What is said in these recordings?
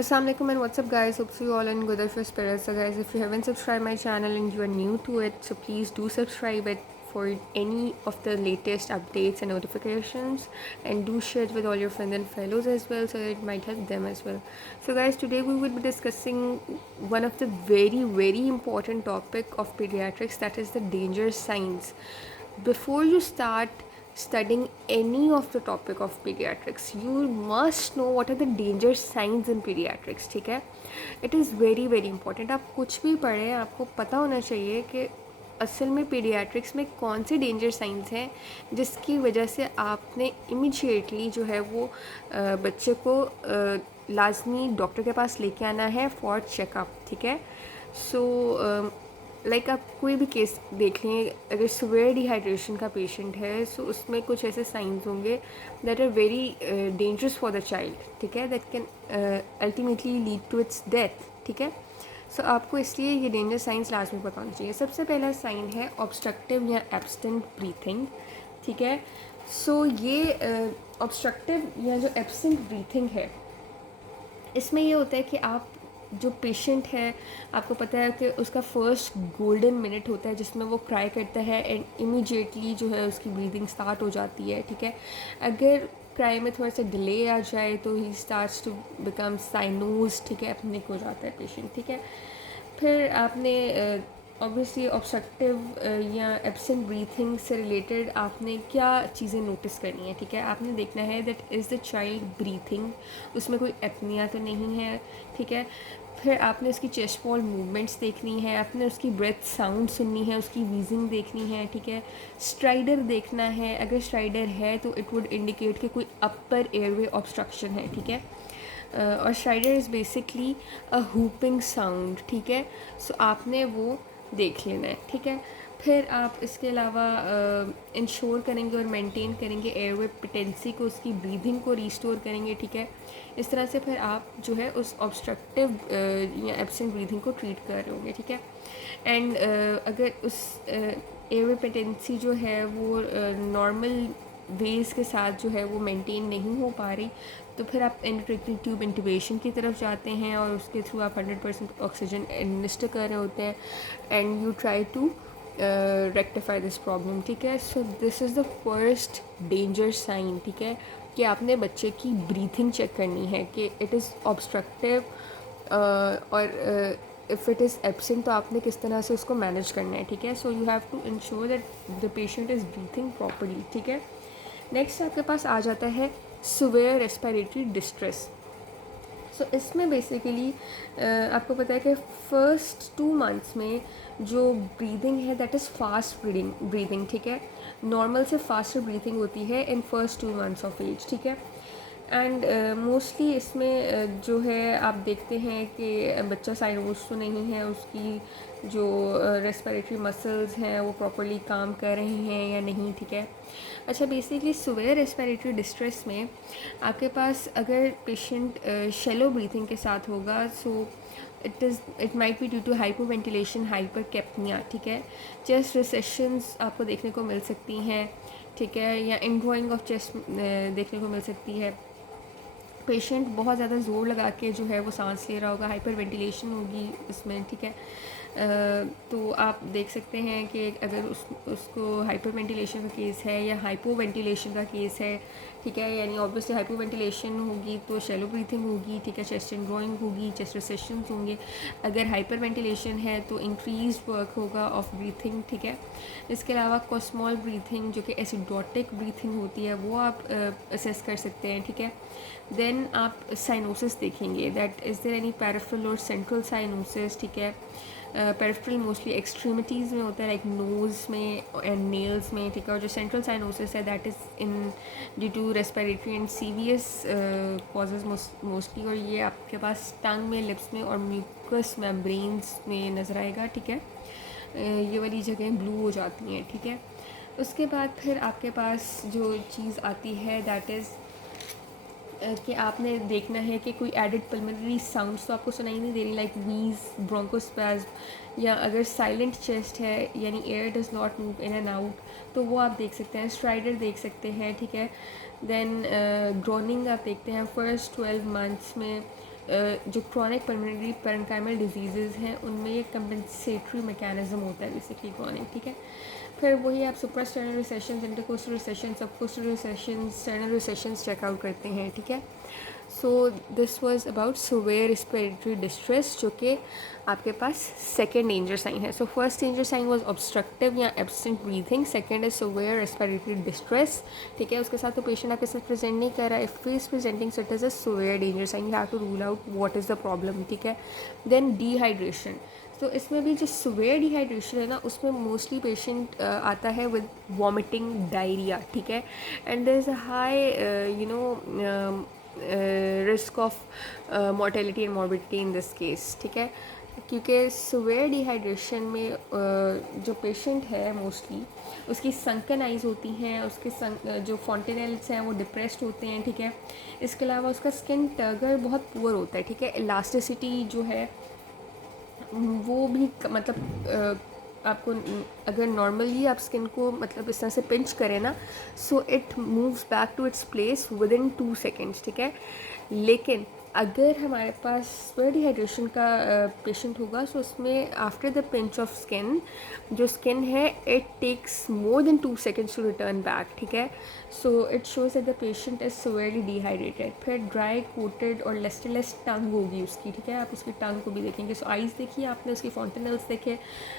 Assalamualaikum and what's up guys, hope you all in good for spirits. So guys, if you haven't subscribed my channel and you are new to it, so please do subscribe it for any of the latest updates and notifications, and do share it with all your friends and fellows as well, so it might help them as well. So guys, today we will be discussing one of the very important topic of pediatrics, that is the danger signs. Before you start studying any of the topic of pediatrics, you must know what are the danger signs in pediatrics. ठीक है, it is very important. आप कुछ भी पढ़ें, आपको पता होना चाहिए कि असल में पीडियाट्रिक्स में कौन से डेंजर साइंस हैं जिसकी वजह से आपने इमीडिएटली जो है वो बच्चे को लाजमी डॉक्टर के पास लेके आना है फॉर चेकअप. ठीक है, सो लाइक आप कोई भी केस देख लें, अगर सिवियर डिहाइड्रेशन का पेशेंट है, सो उसमें कुछ ऐसे साइंस होंगे that are very dangerous for the child. ठीक है, that can ultimately lead to its death. ठीक है, सो आपको इसलिए ये डेंजर साइंस लाजमी पता होना चाहिए. सबसे पहला साइन है ऑब्स्ट्रक्टिव या एब्सेंट ब्रीथिंग. ठीक है, सो ये ऑब्स्ट्रक्टिव या जो एब्सेंट ब्रीथिंग है, इसमें ये होता है कि आप जो पेशेंट है, आपको पता है कि उसका फर्स्ट गोल्डन मिनट होता है जिसमें वो क्राई करता है एंड इमीडिएटली जो है उसकी ब्रीदिंग स्टार्ट हो जाती है. ठीक है, अगर क्राई में थोड़ा सा डिले आ जाए तो ही स्टार्ट्स टू बिकम साइनोज. ठीक है, अपने हो जाता है पेशेंट. ठीक है, फिर आपने ऑब्वियसली ऑब्स्ट्रक्टिव या एब्सेंट ब्रीथिंग से रिलेटेड आपने क्या चीज़ें नोटिस करनी है. ठीक है, आपने देखना है that is the child breathing, उसमें कोई एपनिया तो नहीं है. ठीक है, फिर आपने उसकी चेस्ट वॉल मूवमेंट्स देखनी है, आपने उसकी ब्रेथ साउंड सुननी है, उसकी वीजिंग देखनी है. ठीक है, स्ट्राइडर देखना है, अगर स्ट्राइडर है तो इट वुड इंडिकेट कि कोई अपर एयरवे ऑब्स्ट्रक्शन है. ठीक है, और strider is basically a whooping sound. ठीक है, सो आपने वो देख लेना है. ठीक है, फिर आप इसके अलावा इंश्योर करेंगे और मेंटेन करेंगे एयरवे पेटेंसी को, उसकी ब्रीदिंग को रिस्टोर करेंगे. ठीक है, इस तरह से फिर आप जो है उस ऑब्स्ट्रक्टिव या एब्सेंट ब्रीदिंग को ट्रीट कर रहे होंगे. ठीक है, एंड अगर उस एयरवे पेटेंसी जो है वो नॉर्मल वेज के साथ जो है वो मेंटेन नहीं हो पा रही, तो फिर आप एंडोट्रेकियल ट्यूब इंटुबेशन की तरफ जाते हैं और उसके थ्रू आप 100% ऑक्सीजन एडमिनिस्टर कर रहे होते हैं and you try to rectify this problem. ठीक है, so this is the first danger sign. ठीक है, कि आपने बच्चे की ब्रीथिंग चेक करनी है कि इट इज़ ऑब्स्ट्रक्टिव, और इफ़ इट इज़ एब्सेंट तो आपने किस तरह से उसको मैनेज करना है. ठीक है, so you have to ensure that the patient is breathing properly. ठीक है, नेक्स्ट आपके पास आ जाता है सिवियर रेस्पिरेटरी डिस्ट्रेस. सो इसमें बेसिकली आपको पता है कि फ़र्स्ट 2 मंथ्स में जो ब्रीदिंग है दैट इज़ फास्ट ब्रीदिंग. ठीक है, नॉर्मल से फास्टर ब्रीथिंग होती है in first 2 months of age. ठीक है, एंड मोस्टली इसमें जो है आप देखते हैं कि बच्चा साइनोज तो नहीं है, उसकी जो रेस्पिरेटरी मसल्स हैं वो प्रॉपरली काम कर रहे हैं या नहीं. ठीक है, अच्छा, बेसिकली सिवियर रेस्पिरेटरी डिस्ट्रेस में आपके पास अगर पेशेंट शेलो ब्रीथिंग के साथ होगा, so it might be due to hypoventilation, hypercapnia. ठीक है, चेस्ट रिसेशंस आपको देखने को मिल सकती हैं. ठीक है, या इनग्रोइंग ऑफ चेस्ट देखने को मिल सकती है. पेशेंट बहुत ज़्यादा ज़ोर लगा के जो है वो सांस ले रहा होगा, हाइपर वेंटिलेशन होगी इसमें. ठीक है, तो आप देख सकते हैं कि अगर उसको हाइपर वेंटिलेशन का केस है या हाइपो वेंटिलेशन का केस है. ठीक है, यानी ऑब्वियसली हाइपो वेंटिलेशन होगी तो शैलो ब्रीथिंग होगी. ठीक है, चेस्ट इनग्रोइंग होगी, चेस्ट रिसेशंस होंगे. अगर हाइपर वेंटिलेशन है तो इंक्रीज वर्क होगा ऑफ ब्रीथिंग. ठीक है, इसके अलावा कोस्मॉल ब्रीथिंग जो कि एसिडोटिक ब्रीथिंग होती है वो आप असेस कर सकते हैं. ठीक है, देन आप साइनोसिस देखेंगे, that is there any peripheral और सेंट्रल साइनोसिस. ठीक है, पेरिफेरल मोस्टली एक्सट्रीमिटीज़ में होता है, लाइक नोज़ में एंड नेल्स में. ठीक है, और जो सेंट्रल साइनोसिस है that is in due to respiratory and सीवियस कॉजेज मोस्टली, और ये आपके पास टंग में, लिप्स में और म्यूकस मेम्ब्रेन्स में नज़र आएगा. ठीक है, ये वाली जगह ब्लू हो जाती हैं. ठीक है, उसके बाद फिर आपके पास जो चीज़ आती है दैट इज़ कि आपने देखना है कि कोई एडिड पल्मोनरी साउंड्स तो आपको सुनाई नहीं दे रही, लाइक वीज, ब्रोंकोस्पैज्म, या अगर साइलेंट चेस्ट है यानी air does not move in and out, तो वो आप देख सकते हैं. स्ट्राइडर देख सकते हैं. ठीक है, देन ग्रोनिंग आप देखते हैं फर्स्ट 12 मंथ्स में. जो क्रॉनिक पल्मोनरी पैरेन्काइमल डिजीज़ हैं उनमें ये कंपेंसेटरी मैकेनिज्म होता है बेसिकली क्रॉनिक, ठीक है। फिर वही आप suprasternal recessions, intercostal recessions, subcostal recessions, sternal recessions check out करते हैं, ठीक है। So this was about severe respiratory distress, जो कि आपके पास सेकेंड डेंजर साइन है। So first danger sign was obstructive या absent breathing, second is severe respiratory distress, ठीक है। उसके साथ तो पेशेंट आपके साथ प्रेजेंट नहीं कर रहा है, if is presenting so it is a severe danger sign, you have to rule out what is the problem, ठीक है। देन डिहाइड्रेशन, तो इसमें भी जो सिवियर डिहाइड्रेशन है ना, उसमें मोस्टली पेशेंट आता है विद वॉमिटिंग, डायरिया, ठीक है। And there is a high risk of mortality and morbidity in this case, ठीक है। क्योंकि सिवियर डिहाइड्रेशन में जो पेशेंट है मोस्टली उसकी संकन आइज़ होती हैं, उसके जो फॉन्टेनल्स हैं वो डिप्रेस्ड होते हैं, ठीक है। इसके अलावा उसका स्किन टर्गर बहुत पुअर होता है, ठीक है। इलास्टिसिटी जो है वो भी मतलब आपको अगर नॉर्मली आप स्किन को मतलब इस तरह से पिंच करें ना, so it moves back to its place within 2 seconds, ठीक है। लेकिन अगर हमारे पास सिवियर डिहाइड्रेशन का पेशेंट होगा, सो उसमें after the pinch of skin जो स्किन है it takes more than 2 seconds to return back, ठीक है। So it shows that the patient is severely dehydrated. फिर ड्राई कोटेड और लेस्टरलेस टंग होगी उसकी, ठीक है। आप उसकी टंग को भी देखेंगे। सो आइज़ देखिए आपने, उसकी फॉन्टेनल्स देखे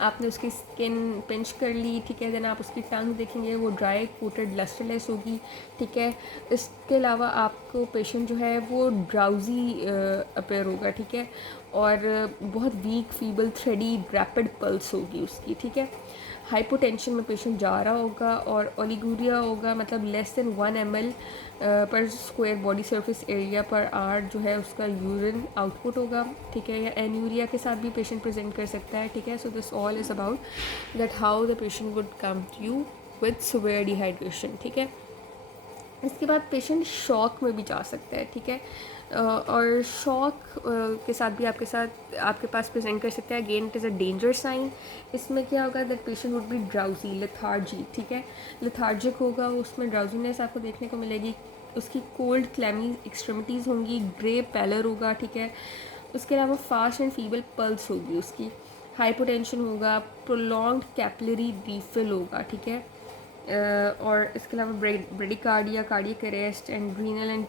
आपने, उसकी स्किन पिंच कर ली, ठीक है। देन आप उसकी टंग देखेंगे, वो ड्राई कोटेड लेस्टरलेस होगी, ठीक है। इसके अलावा आपको पेशेंट जो है वो ड्राउजी अपेयर होगा, ठीक है। और बहुत वीक, फीबल, थ्रेडी, रैपिड पल्स होगी उसकी, ठीक है। हाइपोटेंशन में पेशेंट जा रहा होगा और ओलिगूरिया होगा, मतलब लेस देन 1 ml पर square body surface area per hour जो है उसका यूरिन आउटपुट होगा, ठीक है। या एन्यूरिया के साथ भी पेशेंट प्रेजेंट कर सकता है, ठीक है। So this all is about that how the patient would come to you with severe dehydration, ठीक है। इसके बाद पेशेंट शॉक में भी जा सकता है, ठीक है। और शॉक के साथ भी आपके पास प्रेजेंट कर सकता है। Again it is a danger sign. इसमें क्या होगा, that patient would be drowsy, lethargy, ठीक है। लेथार्जिक होगा, उसमें ड्राउजीनेस आपको देखने को मिलेगी। उसकी कोल्ड क्लैमी एक्सट्रीमिटीज़ होंगी, ग्रे पैलर होगा, ठीक है। उसके अलावा फास्ट एंड फीबल पल्स होगी उसकी। हाइपोटेंशन होगा, प्रोलॉन्ग्ड कैपिलरी रीफिल होगा, ठीक है। और इसके अलावा bradycardia, cardiac arrest and renal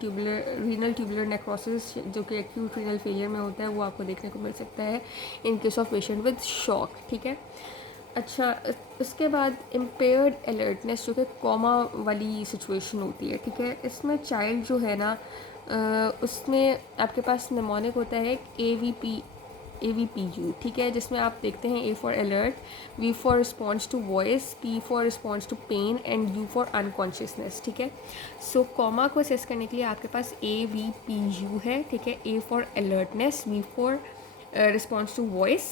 tubular necrosis जो कि एक्यूट रीनल फेलियर में होता है, वो आपको देखने को मिल सकता है इन case of patient with shock, ठीक है। अच्छा, उसके बाद इम्पेयर्ड अलर्टनेस जो कि कोमा वाली सिचुएशन होती है, ठीक है। इसमें चाइल्ड जो है ना उसमें आपके पास निमोनिक होता है AVPU, ठीक है, जिसमें आप देखते हैं A for alert, V for response to voice, P for response to pain and U for unconsciousness, ठीक है। सो कोमा को असेस करने के लिए आपके पास AVPU है, ठीक है। A for alertness, V for response to voice,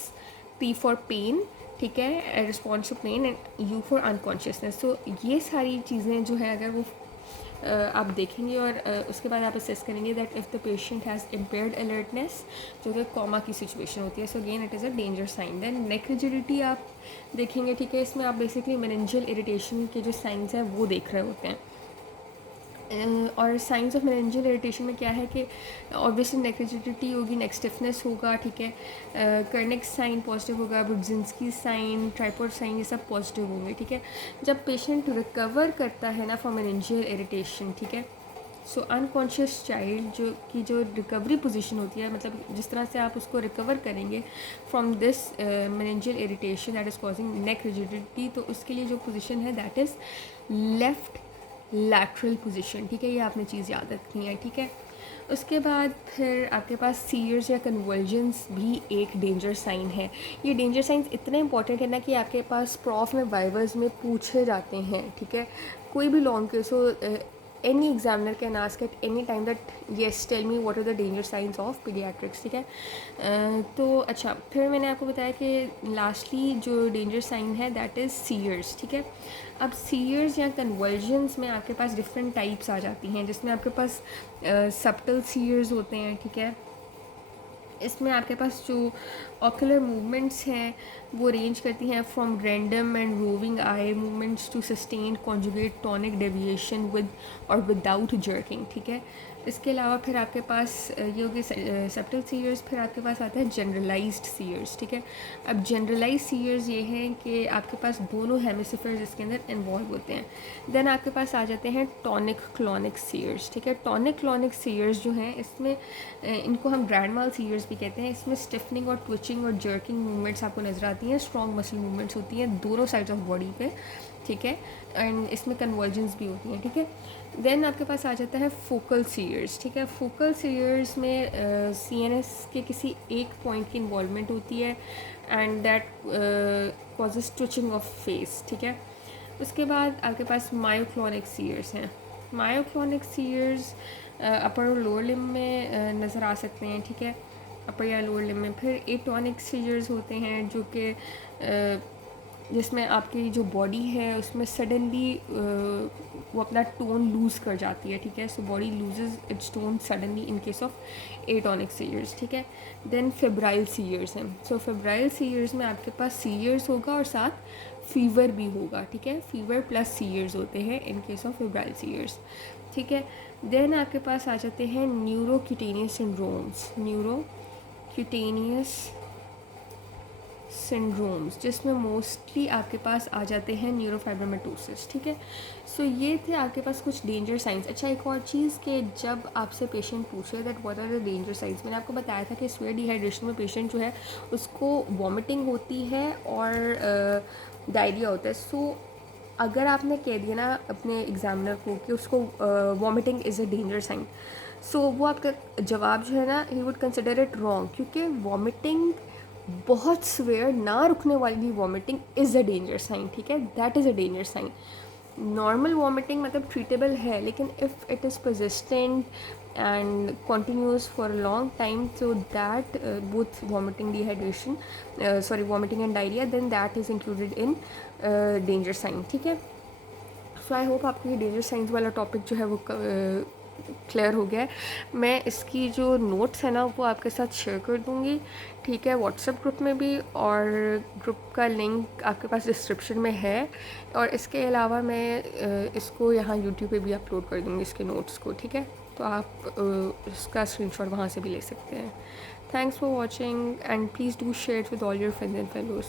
P for pain, ठीक है, response to pain and U for unconsciousness. So ये सारी चीज़ें जो है अगर वो आप देखेंगे और उसके बाद आप असेस करेंगे that if the patient has impaired alertness, जो कि कोमा की सिचुएशन होती है। So again it is a danger sign. Then neck rigidity आप देखेंगे, ठीक है। इसमें आप बेसिकली मेनिंजियल इरिटेशन के जो साइंस हैं वो देख रहे होते हैं। और साइंस ऑफ मेनिंजियल इरिटेशन में क्या है कि ऑब्वियसली नेक रिजिडिटी होगी, नेक स्टिफनेस होगा, ठीक है। कर्निक साइन पॉजिटिव होगा, ब्रुडजिंस्की साइन, ट्राइपॉड साइन, ये सब पॉजिटिव होंगे, ठीक है। जब पेशेंट रिकवर करता है ना फॉर मेनिंजियल इरिटेशन, ठीक है, सो अनकॉन्शियस चाइल्ड जो रिकवरी पोजीशन होती है, मतलब जिस तरह से आप उसको रिकवर करेंगे from this meningeal irritation that is causing neck rigidity, तो उसके लिए जो पोजीशन है that is left lateral position, ठीक है। ये आपने चीज़ याद रखनी है, ठीक है। उसके बाद फिर आपके पास सीयर्स या कन्वर्जन्स भी एक डेंजर साइन है। ये डेंजर साइंस इतने इंपॉर्टेंट है ना कि आपके पास प्रॉफ में वाइवर्स में पूछे जाते हैं, ठीक है। कोई भी लॉन्ग केस हो, any examiner can ask at any time that yes tell me what are the danger signs of paediatrics, ठीक है। तो अच्छा, फिर मैंने आपको बताया कि लास्टली जो डेंजर साइन है दैट इज़ सीयर्स, ठीक है। अब सीयर्स या कन्वर्जन्स में आपके पास डिफरेंट टाइप्स आ जाती हैं, जिसमें आपके पास सबटल सीयर्स होते हैं, ठीक है। इसमें आपके पास जो ऑक्यूलर मूवमेंट्स हैं वो रेंज करती हैं from random and roving eye movements to sustained conjugate tonic deviation with और विदाउट जर्किंग, ठीक है। इसके अलावा फिर आपके पास ये हो गई सेप्टल सीयर्स। फिर आपके पास आता है जनरलाइज्ड सीयर्स, ठीक है। अब जनरलाइज्ड सीयर्स ये हैं कि आपके पास दोनों हेमिस्फीयर्स इसके अंदर इन्वॉल्व होते हैं। देन आपके पास आ जाते हैं टॉनिक क्लॉनिक सीयर्स, ठीक है। टॉनिक क्लॉनिक सीयर्स जो हैं इसमें इनको हम ग्रैंड माल सीयर्स भी कहते हैं। इसमें स्टिफनिंग और ट्विचिंग और जर्किंग मूवमेंट्स आपको नज़र आती हैं, स्ट्रॉन्ग मसल मूवमेंट्स होती हैं दोनों साइड्स ऑफ बॉडी पे, ठीक है। एंड इसमें कन्वर्जेंस भी होती हैं, ठीक है। देन आपके पास आ जाता है फोकल सीयर्स, ठीक है। फोकल सीयर्स में सीएनएस के किसी एक पॉइंट की इन्वॉल्वमेंट होती है and that causes twitching of face, ठीक है। उसके बाद आपके पास मायोक्लोनिक सीयर्स हैं। मायोक्लोनिक सीयर्स अपर और लोअर लिम में नज़र आ सकते हैं, ठीक है, अपर या लोअर लिम में। फिर एटॉनिक सीयर्स होते हैं जो कि जिसमें आपकी जो बॉडी है उसमें सडनली वो अपना टोन लूज़ कर जाती है, ठीक है। So body loses its tone suddenly in case of atonic seizures, ठीक है। देन फेब्राइल सीयर्स हैं। सो फेब्राइल सीयर्स में आपके पास सीयर्स होगा और साथ फीवर भी होगा, ठीक है। फीवर प्लस सीयर्स होते हैं in case of febrile seizures, ठीक है। देन आपके पास आ जाते हैं न्यूरोक्यूटेनियस सिंड्रोम्स, न्यूरोक्यूटेनियस सिंड्रोम्स, जिसमें मोस्टली आपके पास आ जाते हैं न्यूरोफाइब्रोमेटोसिस, ठीक है। सो ये थे आपके पास कुछ डेंजर साइंस। अच्छा, एक और चीज़ कि जब आपसे पेशेंट पूछे that what are the danger signs, मैंने आपको बताया था कि सीवियर डिहाइड्रेशन में पेशेंट जो है उसको वॉमिटिंग होती है और डायरिया होता है। सो अगर आपने कह दिया ना अपने एग्जामिनर को कि उसको vomiting is a danger sign, so वो आपका जवाब जो है ना he would consider it wrong, क्योंकि वॉमिटिंग बहुत सवेयर ना रुकने वाली vomiting is a danger sign, ठीक है। That is a danger sign. Normal vomiting मतलब ट्रीटेबल है, लेकिन if it is persistent and continues for a long time, so that both vomiting dehydration vomiting and diarrhea, then that is included in danger sign, ठीक है। सो I hope आपको ये danger science वाला topic जो है वो क्लियर हो गया है। मैं इसकी जो नोट्स है ना वो आपके साथ शेयर कर दूँगी, ठीक है, व्हाट्सएप ग्रुप में भी, और ग्रुप का लिंक आपके पास डिस्क्रिप्शन में है। और इसके अलावा मैं इसको यहाँ यूट्यूब पे भी अपलोड कर दूँगी इसके नोट्स को, ठीक है। तो आप इसका स्क्रीनशॉट वहाँ से भी ले सकते हैं। Thanks for watching and please do share it with all your friends and fellows.